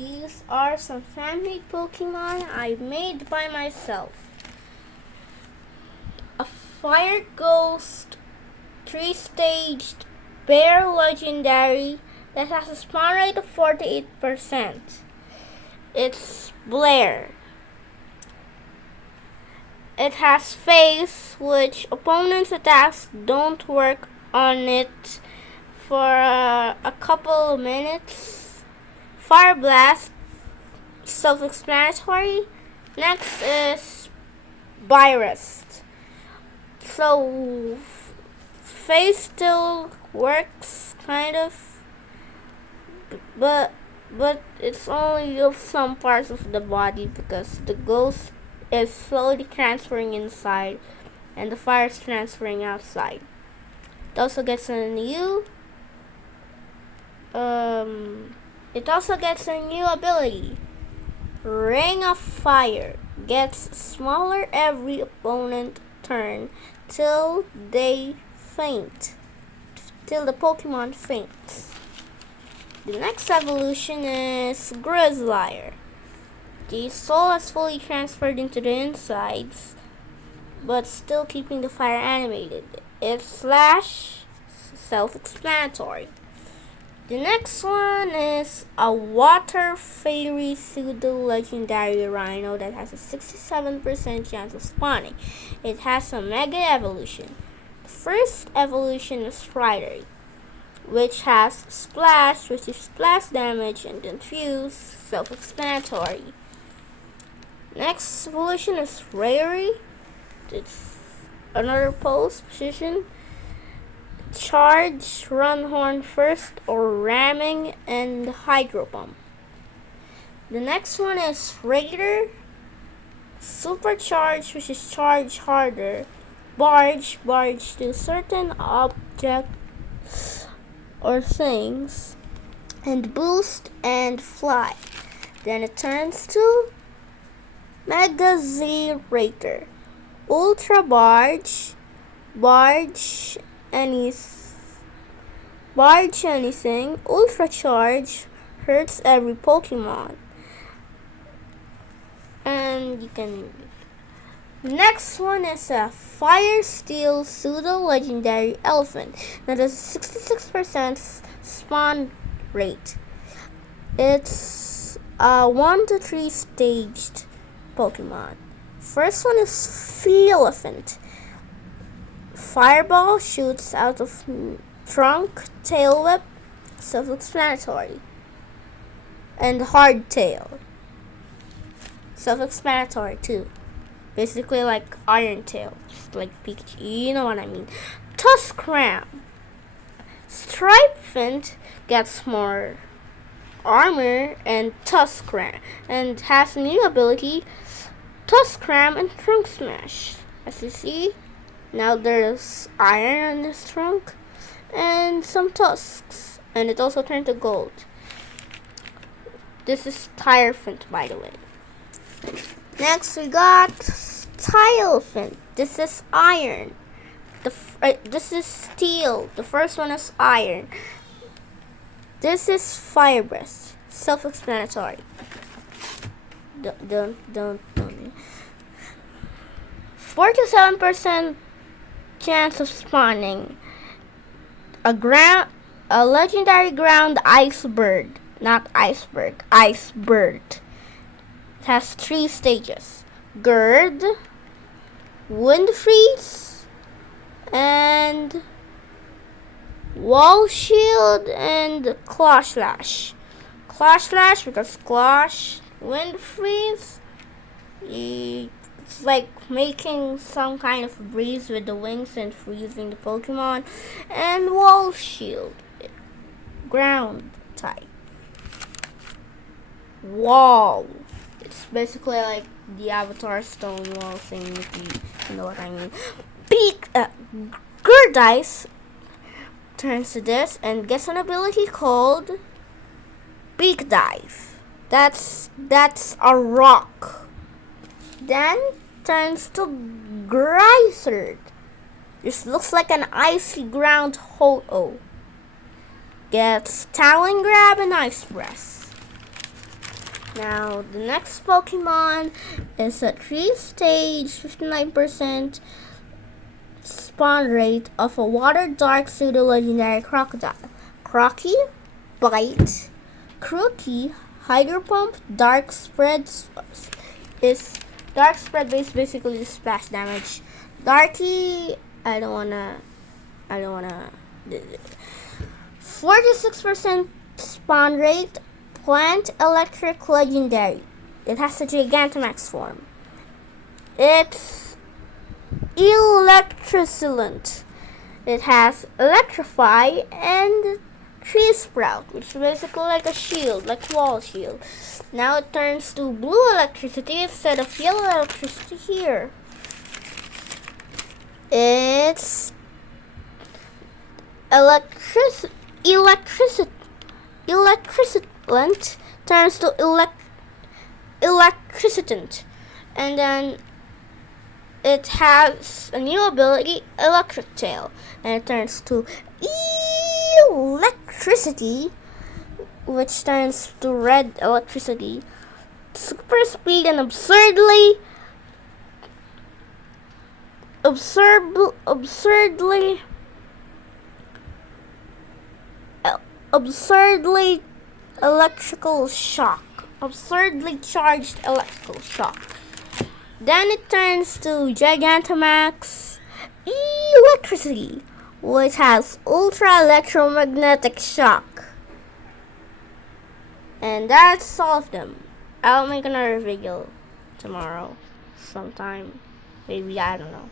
These are some fan-made Pokemon I made by myself. A Fire Ghost 3-staged Bear Legendary that has a spawn rate of 48%. It's Blair. It has Phase, which opponents' attacks don't work on it for a couple of minutes. Fire Blast, self-explanatory. Next is Virus. So Phase still works, kind of, but it's only of some parts of the body because the ghost is slowly transferring inside and the fire is transferring outside. It also gets a new ability. Ring of Fire gets smaller every opponent turn till the Pokemon faints. The next evolution is Grizzlyer. The soul has fully transferred into the insides, but still keeping the fire animated. It's Slash, self-explanatory. The next one is a Water Fairy Pseudo Legendary Rhino that has a 67% chance of spawning. It has a Mega Evolution. The first evolution is Friday, which has Splash, which is splash damage, and then Fuse, self-explanatory. Next evolution is Rary. It's another pose position. Charge, Run Horn first, or Ramming and Hydro Pump. The next one is Raider. Supercharge, which is Charge harder. Barge to certain objects or things. And Boost and Fly. Then it turns to Mega Z-Rater. Ultra Barge anything. Ultra Charge hurts every Pokemon. And you can. Next one is a Fire Steel Pseudo Legendary Elephant that has a 66% spawn rate. It's a 1 to 3 staged Pokemon. First one is Elephant. Fireball shoots out of trunk, tail whip, self-explanatory. And Hardtail, self-explanatory too. Basically like Iron Tail, just like Pikachu, you know what I mean. Tuskram. Stripefant gets more armor and Tuskram, and has a new ability, Tuskram and Trunk Smash. As you see, now there's iron on this trunk and some tusks, and it also turned to gold. This is Tyrefant, by the way. Next we got Stylefant. This is iron. This is steel. The first one is iron. This is Fire Breath. Self-explanatory. Don't. 47% chance of spawning. A legendary ground ice bird. Not iceberg. Ice bird. It has 3 stages. Gird, Wind Freeze, and Wall Shield and Claw Slash. Claw Slash because Wind Freeze, it's like making some kind of breeze with the wings and freezing the Pokemon. And Wall Shield, ground type. Wall, it's basically like the Avatar Stone Wall thing, if you know what I mean. Gurdice turns to this and gets an ability called Beak Dive. That's a rock. Then turns to Grisard. This looks like an icy ground Ho-Oh. Gets Talon Grab and Ice Breath. Now, the next Pokemon is a 3-stage, 59% spawn rate of a water dark pseudo legendary crocodile. Croaky, Bite, Crookie, Hydro Pump, Dark Spread is Dark Spread base basically splash damage. Darky, I don't wanna 46% spawn rate, Plant Electric Legendary. It has a Gigantamax form. It's Electricilent. It has Electrify and Tree Sprout, which is basically like a shield, like wall shield. Now it turns to blue electricity instead of yellow electricity here. It's Electricitant turns to Electricitant, and then it has a new ability, Electric Tail, and it turns to Electricity, which turns to red electricity. Super speed and absurdly electrical shock. Absurdly charged electrical shock. Then it turns to Gigantamax Electricity, which has ultra electromagnetic shock. And that's all of them. I'll make another video tomorrow sometime. Maybe, I don't know.